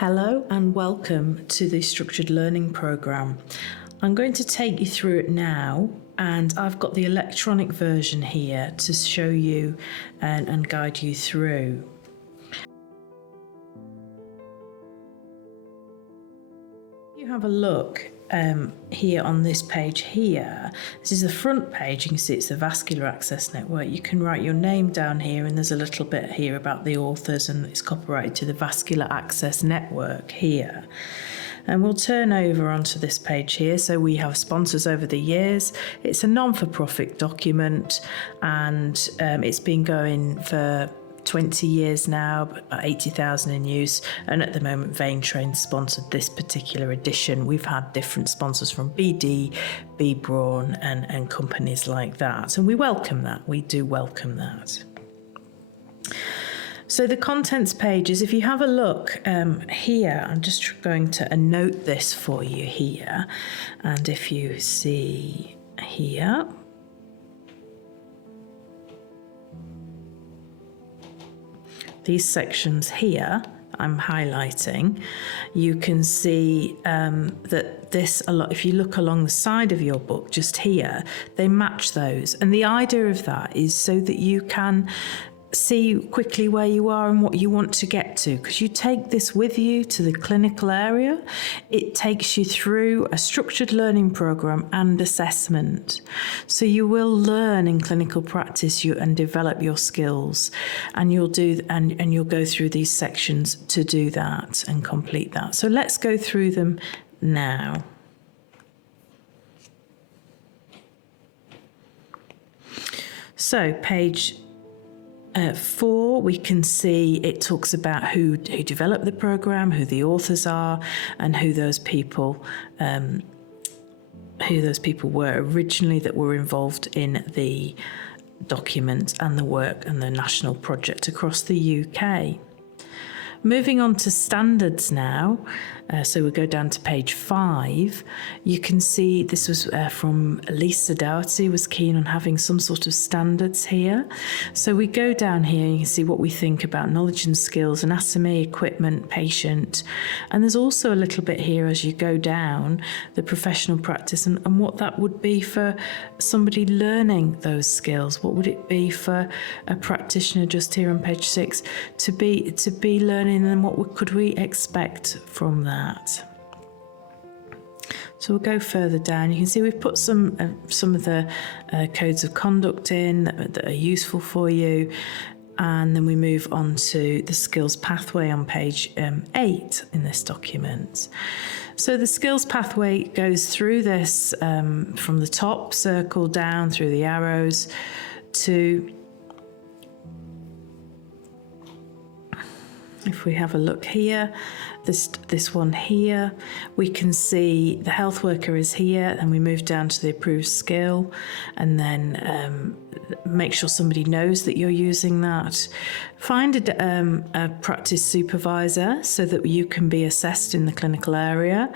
Hello and welcome to the Structured Learning Programme. I'm going to take you through it now, and I've got the electronic version here to show you and guide you through. You have a look here on this page here. This is the front page. You can see it's the Vascular Access Network. You can write your name down here, and there's a little bit here about the authors, and it's copyrighted to the Vascular Access Network here. And we'll turn over onto this page here. So we have sponsors over the years. It's a non-for-profit document, and it's been going for 20 years now, 80,000 in use, and at the moment Vein sponsored this particular edition. We've had different sponsors from BD, B. Braun and companies like that, and we welcome that. We do welcome that. So the contents pages, if you have a look here, I'm just going to note this for you here, and if you see here, these sections here I'm highlighting, you can see that this, if you look along the side of your book just here, they match those. And the idea of that is so that you can see quickly where you are and what you want to get to, because you take this with you to the clinical area. It takes you through a structured learning program and assessment, so you will learn in clinical practice and develop your skills, and you'll go through these sections to do that and complete that. So let's go through them now. So page 4, we can see it talks about who developed the program, who the authors are, and who those people were originally that were involved in the document and the work and the national project across the UK. Moving on to standards now, so we go down to page 5. You can see this was from Lisa Doughty, was keen on having some sort of standards here. So we go down here and you can see what we think about knowledge and skills, anatomy, equipment, patient. And there's also a little bit here as you go down, the professional practice and what that would be for somebody learning those skills. What would it be for a practitioner just here on page 6 to be learning, and what could we expect from that? So we'll go further down. You can see we've put some of the codes of conduct in that are useful for you, and then we move on to the skills pathway on page 8 in this document. So the skills pathway goes through this from the top circle down through the arrows to, if we have a look here, this one here, we can see the health worker is here, and we move down to the approved skill, and then make sure somebody knows that you're using that. Find a practice supervisor so that you can be assessed in the clinical area.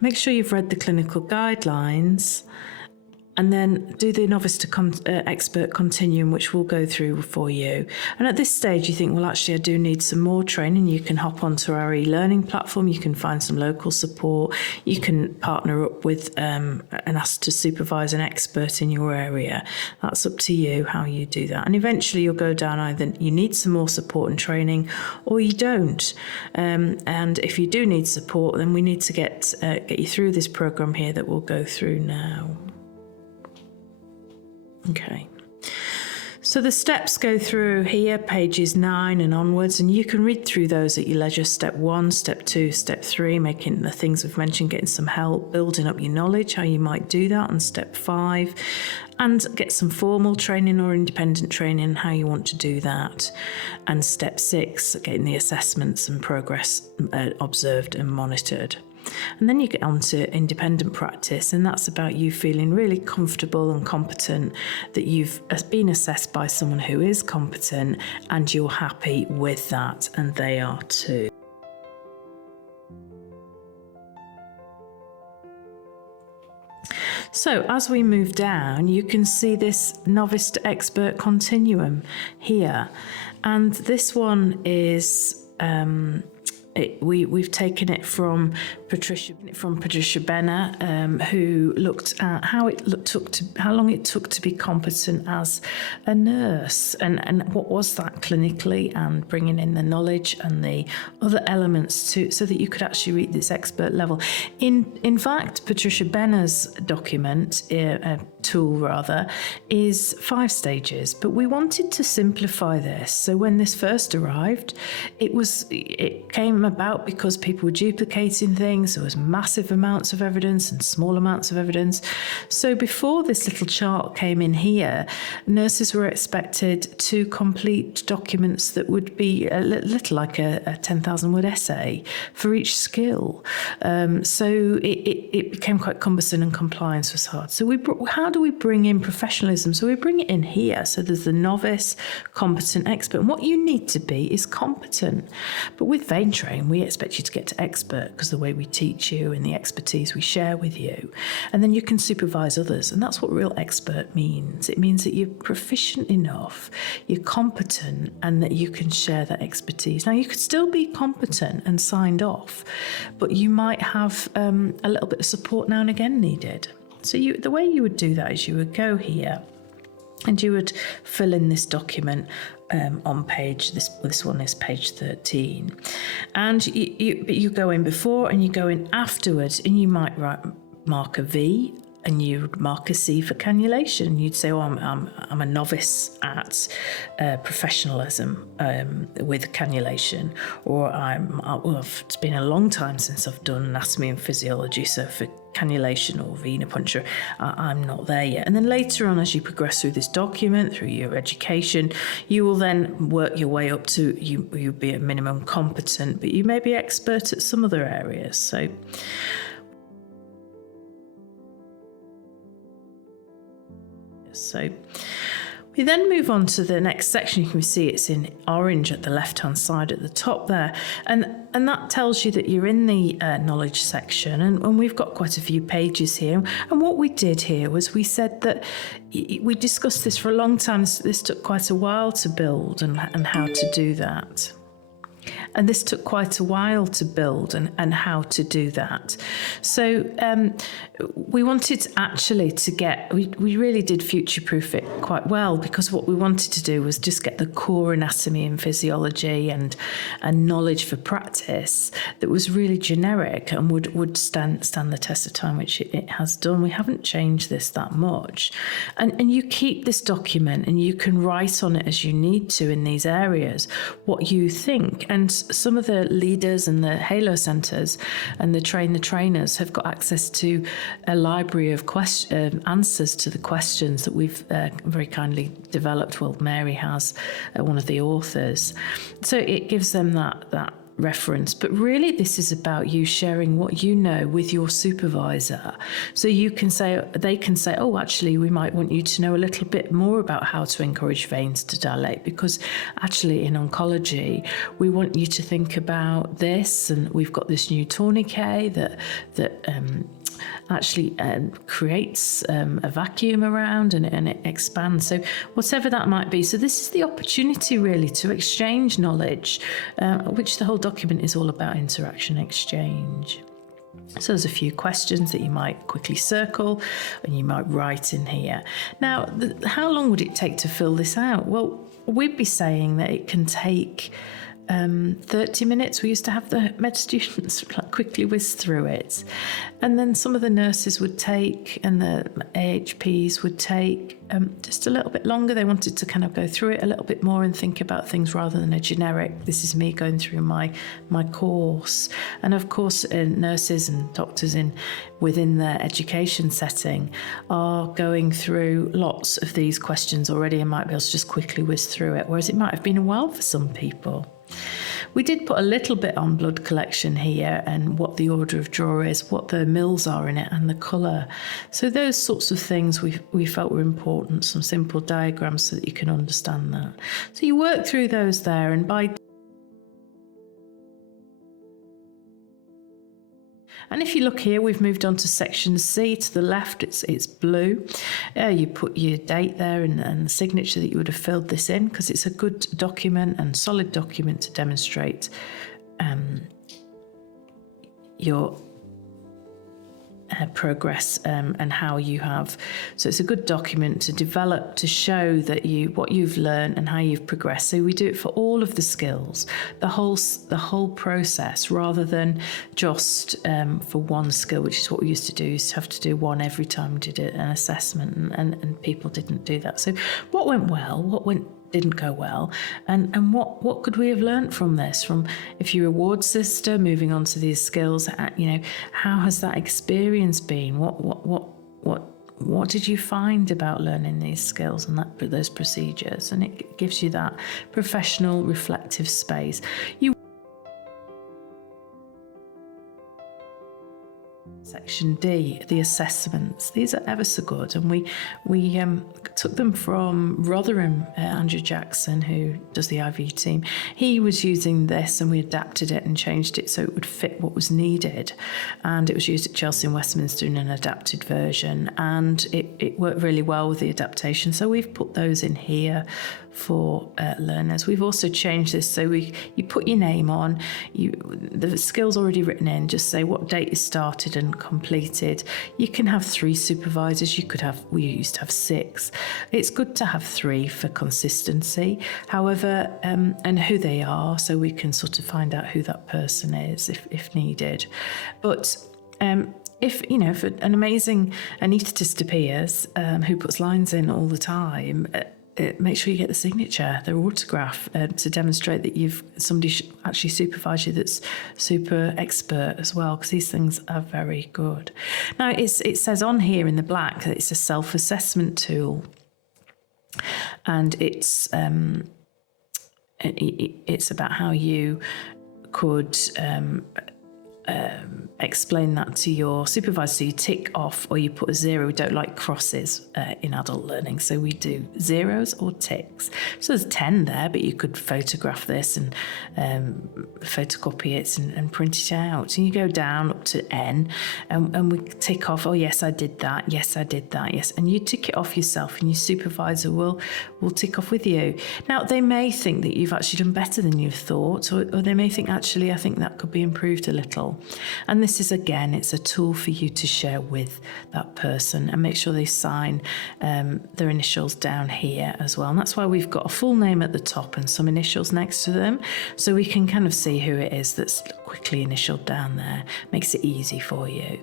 Make sure you've read the clinical guidelines, and then do the novice to expert continuum, which we'll go through for you. And at this stage, you think, well, actually, I do need some more training. You can hop onto our e-learning platform. You can find some local support. You can partner up with and ask to supervise an expert in your area. That's up to you how you do that. And eventually, you'll go down either you need some more support and training, or you don't. And if you do need support, then we need to get you through this program here that we'll go through now. Okay, so the steps go through here, pages 9 and onwards, and you can read through those at your leisure. Step 1, step 2, step 3, making the things we've mentioned, getting some help, building up your knowledge, how you might do that, and step 5, and get some formal training or independent training, how you want to do that, and step 6, getting the assessments and progress observed and monitored. And then you get on to independent practice, and that's about you feeling really comfortable and competent, that you've been assessed by someone who is competent and you're happy with that, and they are too. So as we move down, you can see this novice to expert continuum here, and this one is we've taken it from Patricia Benner, who looked at how long it took to be competent as a nurse, and what was that clinically, and bringing in the knowledge and the other elements so that you could actually reach this expert level. In fact, Patricia Benner's document, tool rather, is 5 stages, but we wanted to simplify this. So when this first arrived, it came about because people were duplicating things. There was massive amounts of evidence and small amounts of evidence. So before this little chart came in here, nurses were expected to complete documents that would be a little like a 10,000 word essay for each skill. So it became quite cumbersome, and compliance was hard. So how do we bring in professionalism? So we bring it in here. So there's the novice, competent, expert. And what you need to be is competent. But with vein train, we expect you to get to expert because the way we teach you and the expertise we share with you. And then you can supervise others. And that's what real expert means. It means that you're proficient enough, you're competent, and that you can share that expertise. Now, you could still be competent and signed off, but you might have a little bit of support now and again needed. So the way you would do that is you would go here and you would fill in this document on page, this one is page 13. And you go in before and you go in afterwards, and you might mark a V and you would mark a C for cannulation. You'd say, I'm a novice at professionalism with cannulation, or it's been a long time since I've done anatomy and physiology, so for cannulation or venipuncture, I'm not there yet. And then later on, as you progress through this document, through your education, you will then work your way up to you'll be at minimum competent, but you may be expert at some other areas. So we then move on to the next section. You can see it's in orange at the left-hand side at the top there. And that tells you that you're in the knowledge section. And we've got quite a few pages here. And what we did here was we said that we discussed this for a long time. This took quite a while to build and how to do that. And this took quite a while to build and how to do that. So we wanted actually to we really did future-proof it quite well, because what we wanted to do was just get the core anatomy and physiology and knowledge for practice that was really generic and would stand the test of time, which it has done. We haven't changed this that much. And you keep this document and you can write on it as you need to in these areas what you think. And some of the leaders and the Halo centres and the trainers have got access to a library of answers to the questions that we've very kindly developed. Well, Mary has, one of the authors. So it gives them that reference. But really, this is about you sharing what you know with your supervisor. So they can say, oh, actually, we might want you to know a little bit more about how to encourage veins to dilate, because actually in oncology, we want you to think about this, and we've got this new tourniquet that actually creates a vacuum around and it expands. So whatever that might be. So this is the opportunity really to exchange knowledge, which the whole document is all about, interaction exchange. So there's a few questions that you might quickly circle and you might write in here. Now, how long would it take to fill this out? Well, we'd be saying that it can take 30 minutes. We used to have the med students quickly whiz through it. And then some of the nurses would take, and the AHPs would take just a little bit longer. They wanted to kind of go through it a little bit more and think about things rather than a generic, this is me going through my course. And of course, nurses and doctors within their education setting are going through lots of these questions already and might be able to just quickly whiz through it, whereas it might have been a while for some people. We did put a little bit on blood collection here and what the order of draw is, what the mils are in it, and the colour. So those sorts of things we felt were important, some simple diagrams so that you can understand that. So you work through those there, and And if you look here, we've moved on to section C. To the left, it's blue. You put your date there and the signature that you would have filled this in, because it's a good document and solid document to demonstrate your progress and how you have. So it's a good document to develop, to show that what you've learned and how you've progressed. So we do it for all of the skills, the whole process, rather than just for one skill, which is what we used to do. We used to have to do one every time we did an assessment, and people didn't do that. So what went well, what didn't go well, and what could we have learnt from this? From, if you're a ward sister, moving on to these skills, how has that experience been? What did you find about learning these skills and those procedures? And it gives you that professional, reflective space. Section D, the assessments. These are ever so good, and we took them from Rotherham. Andrew Jackson, who does the IV team, he was using this, and we adapted it and changed it so it would fit what was needed. And it was used at Chelsea and Westminster in an adapted version, and it worked really well with the adaptation. So we've put those in here for learners. We've also changed this so you put your name on, the skills already written in, just say what date you started and completed. You can have 3 supervisors, we used to have 6. It's good to have 3 for consistency, however, and who they are, so we can sort of find out who that person is if needed. But if an amazing anaesthetist appears who puts lines in all the time, make sure you get the signature, their autograph, to demonstrate that somebody actually supervised you that's super expert as well, because these things are very good. Now, it says on here in the black that it's a self-assessment tool, and it's about how you could explain that to your supervisor. So you tick off or you put a 0. We don't like crosses in adult learning, so we do 0s or ticks. So there's 10 there, but you could photograph this and photocopy it and print it out. And you go down up to N, and we tick off, oh yes, I did that, yes, I did that, yes. And you tick it off yourself, and your supervisor will tick off with you. Now, they may think that you've actually done better than you've thought, or they may think, actually, I think that could be improved a little. And this is, again, it's a tool for you to share with that person, and make sure they sign their initials down here as well. And that's why we've got a full name at the top and some initials next to them, so we can kind of see who it is that's quickly initialed down there. Makes it easy for you.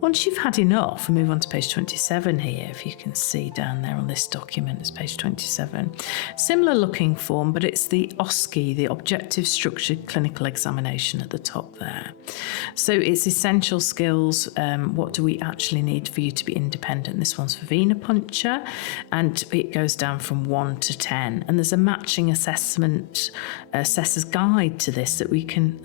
Once you've had enough, we move on to page 27 here. If you can see down there on this document, it's page 27. Similar looking form, but it's the OSCE, the Objective Structured Clinical Examination, at the top there. So it's essential skills. What do we actually need for you to be independent? This one's for venipuncture, and it goes down from 1 to 10. And there's a matching assessor's guide to this that we can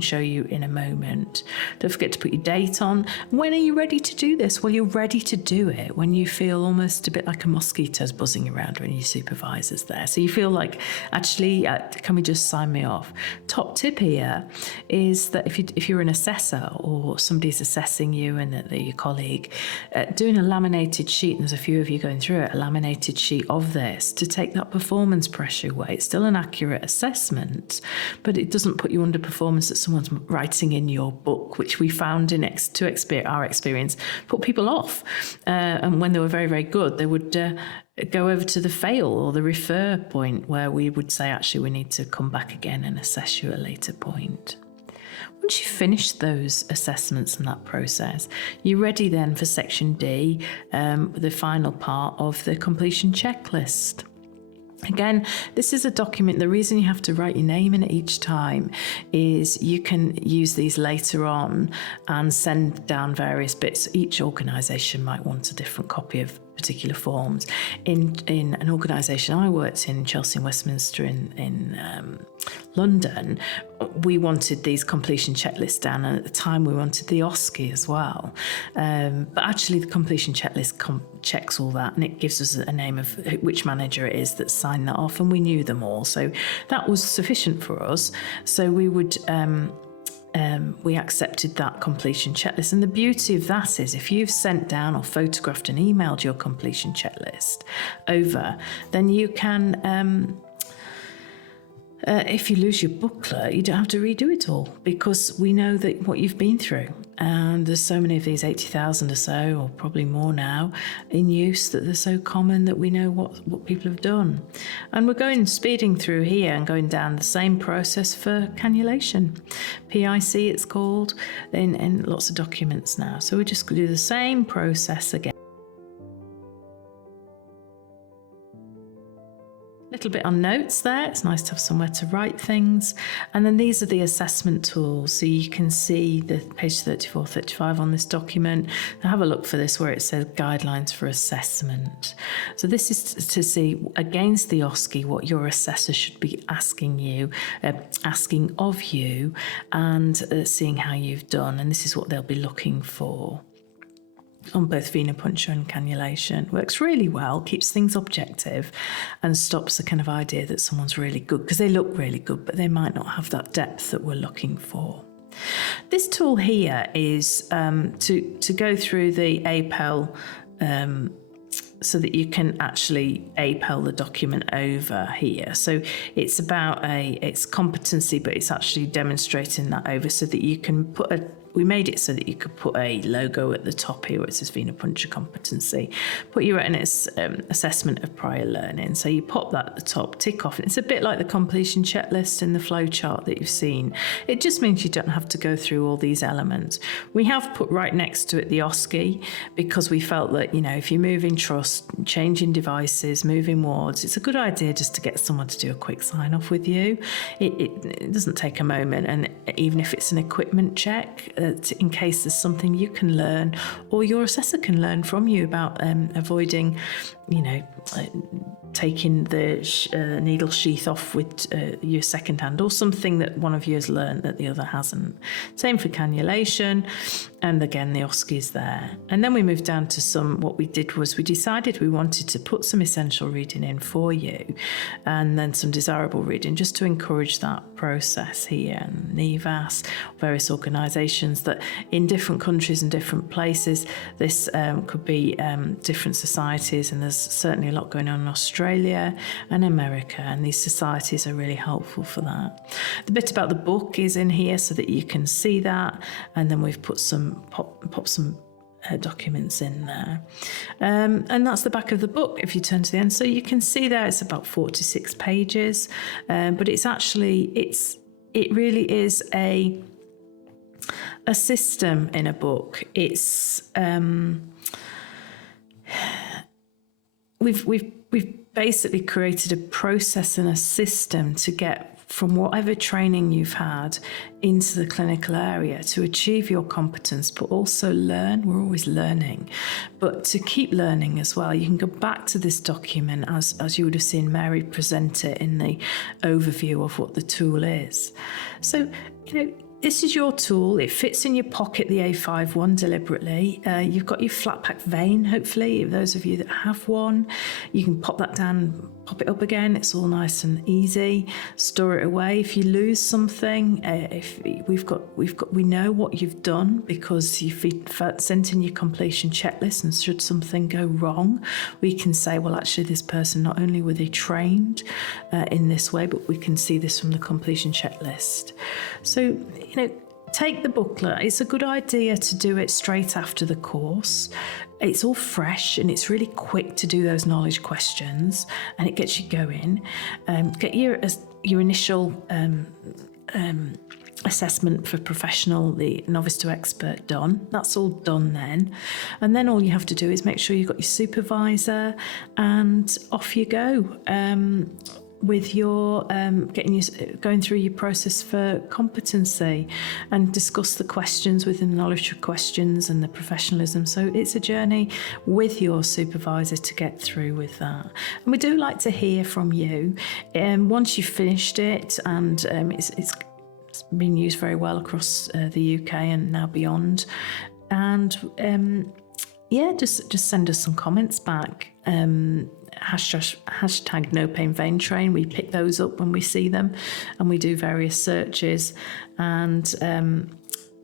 show you in a moment. Don't forget to put your date on. When are you ready to do this? Well, you're ready to do it when you feel almost a bit like a mosquito's buzzing around when your supervisor's there. So you feel like, actually, can we just sign me off? Top tip here is that if you're an assessor or somebody's assessing you and they're your colleague, doing a laminated sheet, and there's a few of you going through it, a laminated sheet of this to take that performance pressure away. It's still an accurate assessment, but it doesn't put you under performance that someone's writing in your book, which we found in our experience, put people off. And when they were very, very good, they would go over to the fail or the refer point, where we would say, actually, we need to come back again and assess you at a later point. Once you've finished those assessments and that process, you're ready then for section D, the final part of the completion checklist. Again, this is a document. The reason you have to write your name in it each time is you can use these later on and send down various bits. Each organisation might want a different copy of particular forms. In an organisation I worked in, Chelsea and Westminster in London, we wanted these completion checklists down, and at the time we wanted the OSCE as well. But actually the completion checklist checks all that, and it gives us a name of which manager it is that signed that off, and we knew them all. So that was sufficient for us. So we would we accepted that completion checklist. And the beauty of that is, if you've sent down or photographed and emailed your completion checklist over, then you can If you lose your booklet, you don't have to redo it all, because we know that what you've been through. And there's so many of these, 80,000 or so, or probably more now, in use, that they're so common that we know what people have done. And we're speeding through here and going down the same process for cannulation. PIC it's called, in lots of documents now. So we just do the same process again. Little bit on notes there. It's nice to have somewhere to write things. And then these are the assessment tools. So you can see the page 34, 35 on this document. Now have a look for this where it says guidelines for assessment. So this is to see against the OSCE what your assessor should be asking of you, and seeing how you've done. And this is what they'll be looking for on both venipuncture and cannulation. Works really well, keeps things objective, and stops the kind of idea that someone's really good, because they look really good, but they might not have that depth that we're looking for. This tool here is to go through the APEL, so that you can actually APEL the document over here. So it's it's competency, but it's actually demonstrating that over so that you can we made it so that you could put a logo at the top here where it says venipuncture competency, put your written assessment of prior learning. So you pop that at the top, tick off, and it's a bit like the completion checklist in the flow chart that you've seen. It just means you don't have to go through all these elements. We have put right next to it the OSCE, because we felt that, if you move in trust, changing devices, moving wards, it's a good idea just to get someone to do a quick sign off with you. It doesn't take a moment, and even if it's an equipment check, in case there's something you can learn or your assessor can learn from you about avoiding, taking the needle sheath off with your second hand, or something that one of you has learned that the other hasn't. Same for cannulation, and again the OSCE is there. And then we moved down to what we did was we decided we wanted to put some essential reading in for you, and then some desirable reading, just to encourage that process here. And NEVAS, various organisations that in different countries and different places, this could be different societies, and there's certainly a lot going on in Australia and America, and these societies are really helpful for that. The bit about the book is in here so that you can see that, and then we've put pop some documents in there, and that's the back of the book if you turn to the end. So you can see there it's about 46 pages, but it's actually it really is a system in a book. It's we've basically created a process and a system to get from whatever training you've had into the clinical area to achieve your competence, but also learn. We're always learning, but to keep learning as well. You can go back to this document as you would have seen Mary present it in the overview of what the tool is. So, this is your tool. It fits in your pocket, the A5 one, deliberately. You've got your flat pack vein, hopefully, those of you that have one. You can pop that down, pop it up again. It's all nice and easy. Store it away. If you lose something, we know what you've done, because you've sent in your completion checklist, and should something go wrong, we can say, well, actually, this person, not only were they trained in this way, but we can see this from the completion checklist. So, take the booklet. It's a good idea to do it straight after the course. It's all fresh and it's really quick to do those knowledge questions, and it gets you going. Get your initial assessment for professional, the novice to expert, done. That's all done then. And then all you have to do is make sure you've got your supervisor, and off you go. With your going through your process for competency, and discuss the questions within the knowledge questions and the professionalism. So it's a journey with your supervisor to get through with that. And we do like to hear from you once you've finished it, and it's been used very well across the UK and now beyond. And just send us some comments back. Hashtag no pain vein train. We pick those up when we see them, and we do various searches. And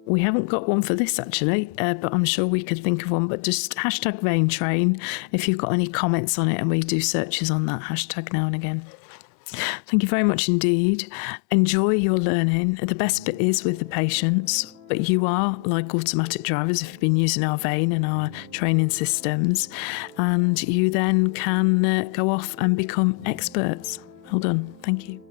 we haven't got one for this actually, but I'm sure we could think of one. But just hashtag vein train if you've got any comments on it, and we do searches on that hashtag now and again. Thank you very much indeed. Enjoy your learning. The best bit is with the patients, but you are like automatic drivers if you've been using our vein and our training systems, and you then can go off and become experts. Well done. Thank you.